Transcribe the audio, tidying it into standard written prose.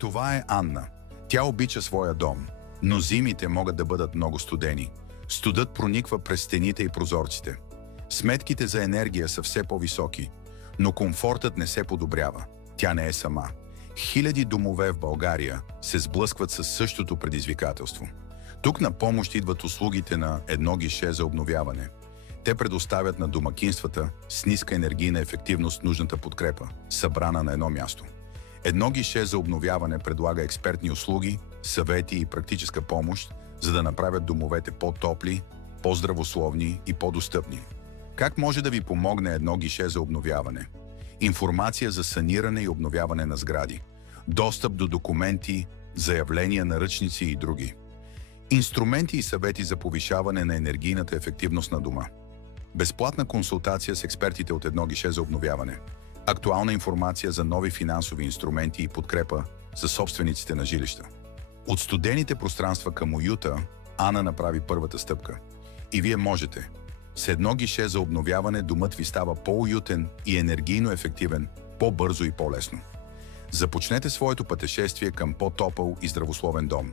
Това е Анна. Тя обича своя дом, но зимите могат да бъдат много студени. Студът прониква през стените и прозорците. Сметките за енергия са все по-високи, но комфортът не се подобрява. Тя не е сама. Хиляди домове в България се сблъскват със същото предизвикателство. Тук на помощ идват услугите на едно гише за обновяване. Те предоставят на домакинствата с ниска енергийна ефективност нужната подкрепа, събрана на едно място. Едно гише за обновяване предлага експертни услуги, съвети и практическа помощ, за да направят домовете по-топли, по-здравословни и по-достъпни. Как може да ви помогне едно гише за обновяване? Информация за саниране и обновяване на сгради, достъп до документи, заявления, наръчници и други. Инструменти и съвети за повишаване на енергийната ефективност на дома. Безплатна консултация с експертите от едно гише за обновяване. Актуална информация за нови финансови инструменти и подкрепа за собствениците на жилища. От студените пространства към уюта, Ана направи първата стъпка. И вие можете. С едно гише за обновяване домът ви става по-уютен и енергийно ефективен, по-бързо и по-лесно. Започнете своето пътешествие към по-топъл и здравословен дом.